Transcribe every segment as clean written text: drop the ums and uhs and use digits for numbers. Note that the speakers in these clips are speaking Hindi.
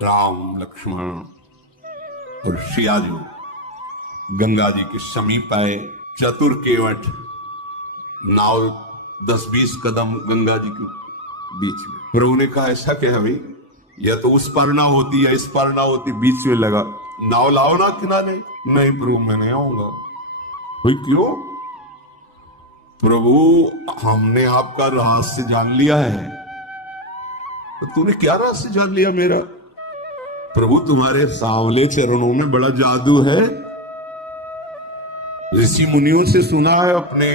राम लक्ष्मण और सिया जी गंगा जी के समीप आए। चतुर केवट नाव 10-20 कदम गंगा जी के बीच में। प्रभु ने कहा ऐसा क्या है भाई, या तो उस पार ना होती या इस पार ना होती, बीच में लगा, नाव लाओ ना किनारे। नहीं प्रभु मैं नहीं आऊंगा। भाई क्यों? प्रभु हमने आपका रहस्य जान लिया है। तो तूने क्या रहस्य जान लिया मेरा? प्रभु तुम्हारे सांवले चरणों में बड़ा जादू है। ऋषि मुनियों से सुना है, अपने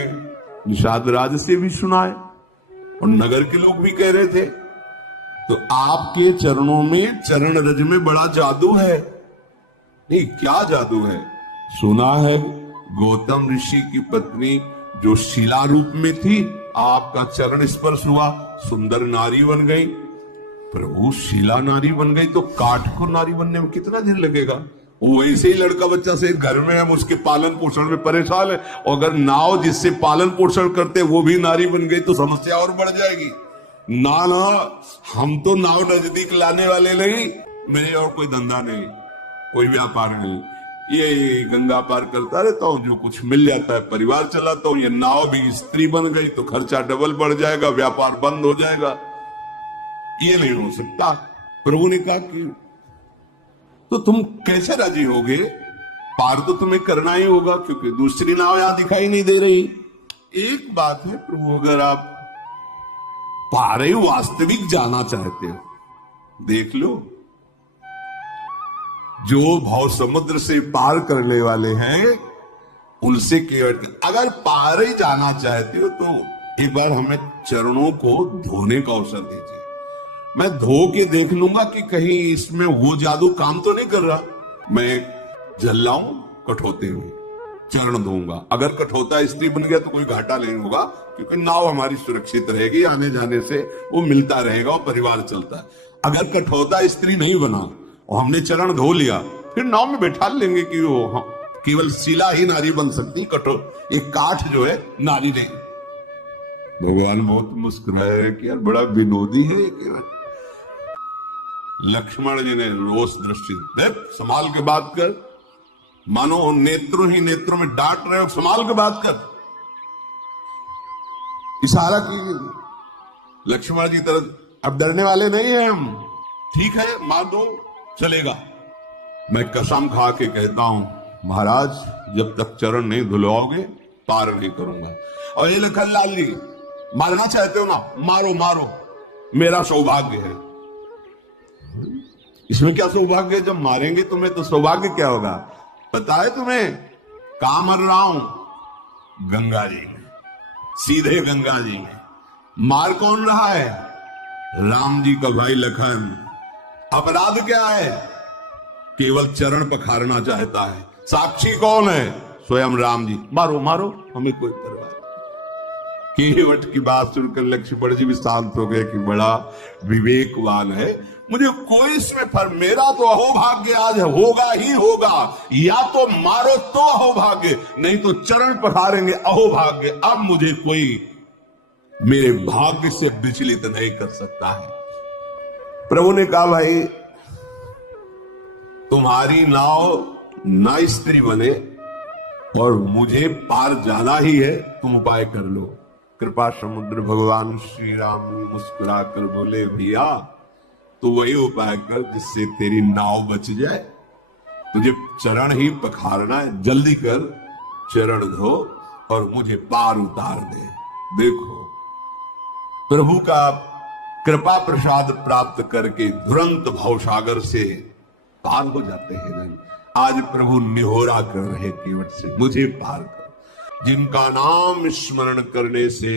निषाद राज से भी सुना है, और नगर के लोग भी कह रहे थे। तो आपके चरणों में, चरण रज में बड़ा जादू है। नहीं क्या जादू है? सुना है गौतम ऋषि की पत्नी जो शिला रूप में थी, आपका चरण स्पर्श हुआ, सुंदर नारी बन गई। प्रभु शिला नारी बन गई तो काठ को नारी बनने में कितना दिन लगेगा? वो वैसे ही लड़का बच्चा से घर में हम उसके पालन पोषण में परेशान है, और अगर नाव जिससे पालन पोषण करते वो भी नारी बन गई तो समस्या और बढ़ जाएगी। ना ना, हम तो नाव नजदीक लाने वाले नहीं, मेरे और कोई धंधा नहीं, कोई व्यापार नहीं, ये गंगा पार करता रहता हूँ, जो कुछ मिल जाता है परिवार चलाता हूँ। ये नाव भी स्त्री बन गई तो खर्चा डबल बढ़ जाएगा, व्यापार बंद हो जाएगा, ये नहीं हो सकता। प्रभु ने कहा कि तो तुम कैसे राजी होगे? पार तो तुम्हें करना ही होगा, क्योंकि दूसरी नाव यहां दिखाई नहीं दे रही। एक बात है प्रभु, अगर आप पारे वास्तविक जाना चाहते हो, देख लो, जो भाव समुद्र से पार करने वाले हैं उनसे केवल, अगर पार ही जाना चाहते हो तो एक बार हमें चरणों को धोने का अवसर दीजिए। मैं धो के देख लूंगा कि कहीं इसमें वो जादू काम तो नहीं कर रहा। मैं जल लाऊं कठोते हुए, चरण धोऊंगा। अगर कठोता स्त्री बन गया तो कोई घाटा नहीं होगा, क्योंकि नाव हमारी सुरक्षित रहेगी, आने जाने से वो मिलता रहेगा और परिवार चलता है। अगर कठोता स्त्री नहीं बना और हमने चरण धो लिया, फिर नाव में बैठा लेंगे कि वो केवल शिला ही नारी बन सकती, कठोर एक काठ जो है नारी नहीं। भगवान बहुत मुस्कुराए कि यार बड़ा विनोदी है ये। लक्ष्मण जी ने रोष दृष्टि, संभाल के बात कर, मानो नेत्रों ही नेत्रों में डांट रहे हो, संभाल के बात कर। इशारा की लक्ष्मण जी तरफ, अब डरने वाले नहीं है हम, ठीक है मार दो चलेगा। मैं कसम खा के कहता हूं महाराज, जब तक चरण नहीं धुलवाओगे पार नहीं करूंगा। और ये लखन लाल जी, मारना चाहते हो ना, मारो मारो, मेरा सौभाग्य है। इसमें क्या सौभाग्य? जब मारेंगे तुम्हें तो सौभाग्य क्या होगा पता है तुम्हें? कहां मर रहा हूं? गंगा जी में, सीधे गंगा जी में। मार कौन रहा है? राम जी का भाई लखन। अपराध क्या है? केवल चरण पखारना चाहता है। साक्षी कौन है? स्वयं राम जी। मारो मारो, हमें कोई परवाह। केवट की बात सुनकर लक्ष्मण जी भी शांत हो गए कि बड़ा विवेकवान है, मुझे कोई इसमें फर्क, मेरा तो अहोभाग्य आज होगा ही होगा, या तो मारो तो अहोभाग्य, नहीं तो चरण पखारेंगे अहोभाग्य। अब मुझे कोई मेरे भाग्य से विचलित नहीं कर सकता है। प्रभु ने कहा भाई तुम्हारी नाव ना स्त्री बने और मुझे पार जाना ही है, तुम उपाय कर लो। कृपा समुद्र भगवान श्री राम मुस्कुरा कर बोले भैया तो वही उपाय कर जिससे तेरी नाव बच जाए। तुझे चरण ही पखारना है, जल्दी कर, चरण धो और मुझे पार उतार दे। देखो प्रभु का कृपा प्रसाद प्राप्त करके तुरंत भवसागर से पार हो जाते हैं। आज प्रभु निहोरा कर रहे केवट से, मुझे पार कर। जिनका नाम स्मरण करने से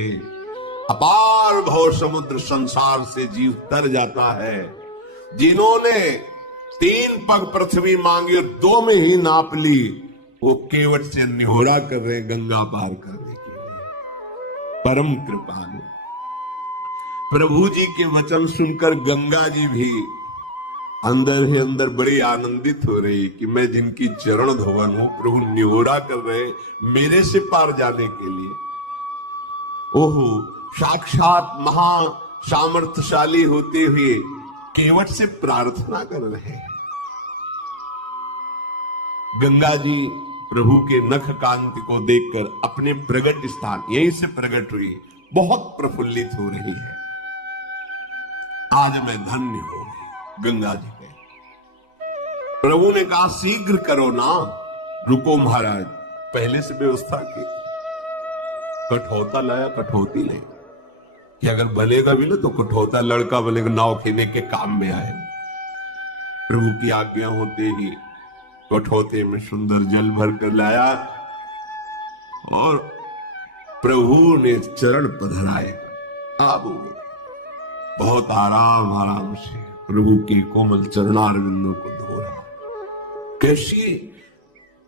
अपार भव समुद्र संसार से जीव तर जाता है, जिन्होंने 3 पग पृथ्वी मांगी और 2 में ही नाप ली, वो केवट से निहोरा कर रहे गंगा पार करने के लिए। परम कृपालु प्रभु जी के वचन सुनकर गंगा जी भी अंदर ही अंदर बड़ी आनंदित हो रही कि मैं जिनकी चरण धोवन हूं, प्रभु निहोरा कर रहे मेरे से पार जाने के लिए। ओहो, साक्षात महा सामर्थ्यशाली होते हुए केवट से प्रार्थना कर रहे हैं। गंगा जी प्रभु के नख कांति को देखकर अपने प्रगट स्थान यहीं से प्रकट हुई, बहुत प्रफुल्लित हो रही है। आज मैं धन्य हो गई गंगा जी पे। प्रभु ने कहा शीघ्र करो ना, रुको महाराज, पहले से व्यवस्था की। कठौता लाया, कठौती ले कि अगर बनेगा भी ना तो कठौता लड़का बनेगा, नाव खेने के काम में आए। प्रभु की आज्ञा होते ही कठौते में सुंदर जल भर कर लाया और प्रभु ने चरण पधराए। अब बहुत आराम आराम से प्रभु के कोमल चरणारविंदों को धो रहा। कैसी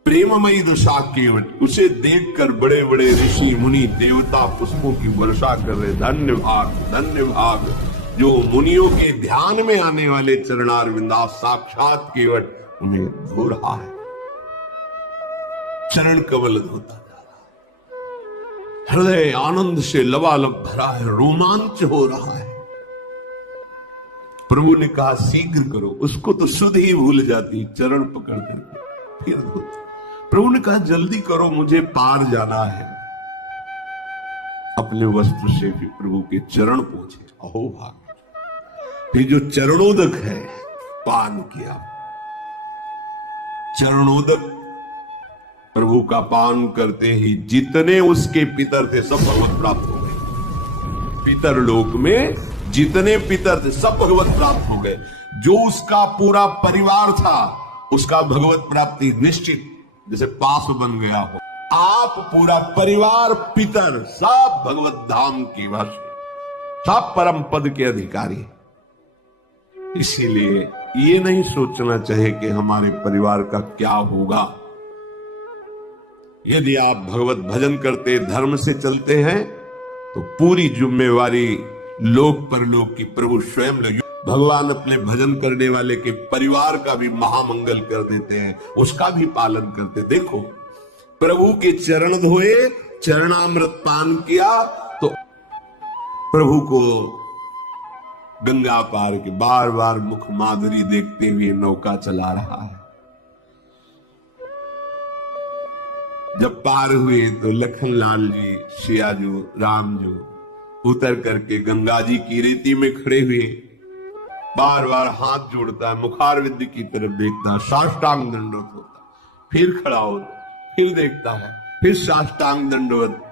प्रेममयी दशा केवट, उसे देखकर बड़े बड़े ऋषि मुनि देवता पुष्पों की वर्षा कर रहे। धन्य भाग जो मुनियों के ध्यान में आने वाले चरणारविंदा साक्षात केवट उन्हें धो रहा है। चरण कमल धोता जा रहा, हृदय आनंद से लबालब भरा है, रोमांच हो रहा है। प्रभु ने कहा शीघ्र करो, उसको तो सुध ही भूल जाती, चरण पकड़ करके फिर धोती। प्रभु ने कहा जल्दी करो, मुझे पार जाना है। अपने वस्त्र से भी प्रभु के चरण पोंछे। अहो भाग, फिर जो चरणोदक है पान किया। चरणोदक प्रभु का पान करते ही जितने उसके पितर थे सब भगवत प्राप्त हो गए। पितर लोक में जितने पितर थे सब भगवत प्राप्त हो गए। जो उसका पूरा परिवार था उसका भगवत प्राप्ति निश्चित, जैसे पास बन गया हो। आप पूरा परिवार पितर सब भगवत धाम की वश, सब परम पद के अधिकारी। इसीलिए ये नहीं सोचना चाहिए कि हमारे परिवार का क्या होगा। यदि आप भगवत भजन करते धर्म से चलते हैं तो पूरी जिम्मेवारी लोक परलोक की प्रभु स्वयं ले। भगवान अपने भजन करने वाले के परिवार का भी महामंगल कर देते हैं, उसका भी पालन करते। देखो प्रभु के चरण धोए, चरणामृत पान किया तो प्रभु को गंगा पार के बार बार मुख माधुरी देखते हुए नौका चला रहा है। जब पार हुए तो लखनलाल जी, सियाजू, रामजू उतर करके गंगा जी की रेती में खड़े हुए बार बार हाथ जोड़ता है, मुखारविंद की तरफ देखता है, साष्टांग दंडवत होता, फिर खड़ा होता, फिर देखता है, फिर साष्टांग दंडवत।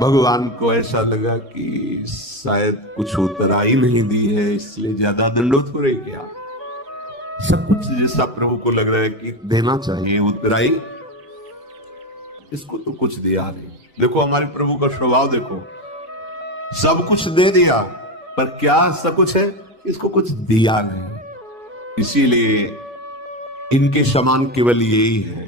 भगवान को ऐसा लगा कि शायद कुछ उतराई नहीं दी है, इसलिए ज्यादा दंडवत हो रही क्या। सब कुछ जैसा प्रभु को लग रहा है कि देना चाहिए उतराई, इसको तो कुछ दिया नहीं। देखो हमारे प्रभु का स्वभाव देखो, सब कुछ दे दिया पर क्या सब कुछ है, इसको कुछ दिया नहीं। इसीलिए इनके समान केवल यही है।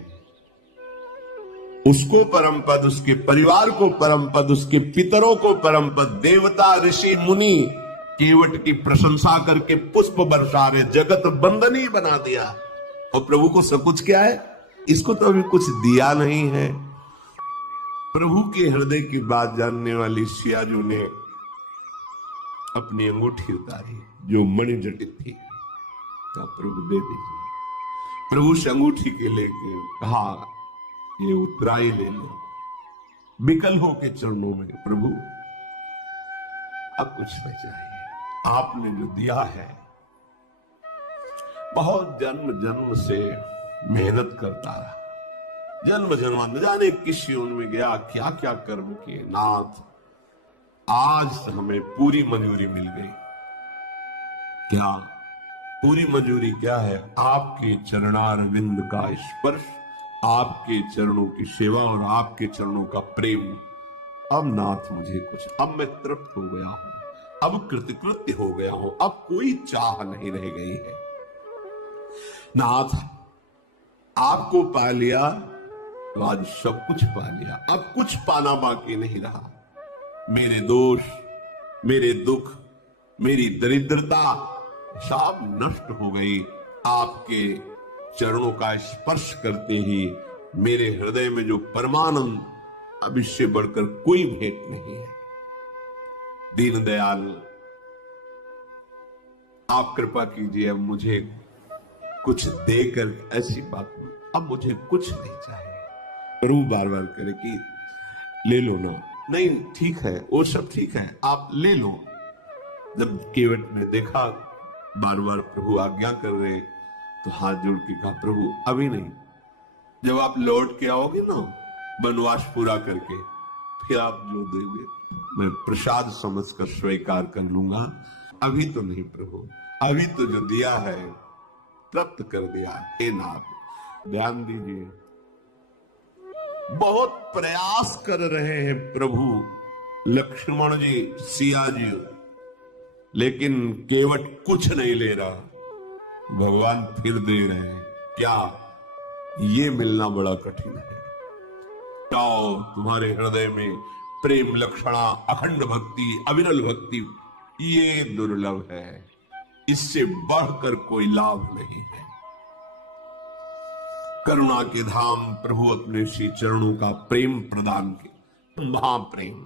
उसको परम पद, उसके परिवार को परम पद, उसके पितरों को परम पद, देवता ऋषि मुनि केवट की प्रशंसा करके पुष्प बरसा रहे, जगत बंदनी बना दिया। और प्रभु को सब कुछ क्या है, इसको तो अभी कुछ दिया नहीं है। प्रभु के हृदय की बात जानने वाली सियाजू ने अपनी अंगूठी उतारी जो मणि जटित थी, कहा प्रभु दे दीजिए। प्रभु से अंगूठी के लेके कहा ये उतराई ले लो। विकल होके चरणों में, प्रभु अब कुछ नहीं चाहिए, आपने जो दिया है। बहुत जन्म जन्म से मेहनत करता रहा, जन्म जन्म न जाने किस योनि में गया, क्या क्या कर्म किए। नाथ आज हमें पूरी मंजूरी मिल गई। क्या पूरी मंजूरी क्या है? आपके चरणारविंद का स्पर्श, आपके चरणों की सेवा और आपके चरणों का प्रेम। अब नाथ मुझे कुछ, अब मैं तृप्त हो गया हूं, अब कृतकृत्य हो गया हूं, अब कोई चाह नहीं रह गई है। नाथ आपको पा लिया तो आज सब कुछ पा लिया, अब कुछ पाना बाकी नहीं रहा। मेरे दोष, मेरे दुख, मेरी दरिद्रता सब नष्ट हो गई। आपके चरणों का स्पर्श करते ही मेरे हृदय में जो परमानंद, अब इससे बढ़कर कोई भेंट नहीं है। दीनदयाल आप कृपा कीजिए, अब मुझे कुछ देकर ऐसी बात, अब मुझे कुछ नहीं चाहिए। प्रभु बार बार करे कि ले लो ना, नहीं ठीक है, वो सब ठीक है, आप ले लो। जब केवट ने देखा बार बार प्रभु आज्ञा कर रहे, तो हाथ जोड़ के कहा, प्रभु अभी नहीं, जब आप लौट के आओगे ना वनवास पूरा करके, फिर आप जो देंगे मैं प्रसाद समझकर स्वीकार कर लूंगा। अभी तो नहीं प्रभु, अभी तो जो दिया है प्राप्त कर दिया है। हे नाथ ध्यान दीजिए, बहुत प्रयास कर रहे हैं प्रभु लक्ष्मण जी, सिया जी, लेकिन केवट कुछ नहीं ले रहा। भगवान फिर दे रहे हैं। क्या ये मिलना बड़ा कठिन है। जाओ, तुम्हारे हृदय में प्रेम लक्षणा, अखंड भक्ति, अविरल भक्ति, ये दुर्लभ है, इससे बढ़कर कोई लाभ नहीं है। करुणा के धाम प्रभु अपने श्री चरणों का प्रेम प्रदान किया, महाप्रेम।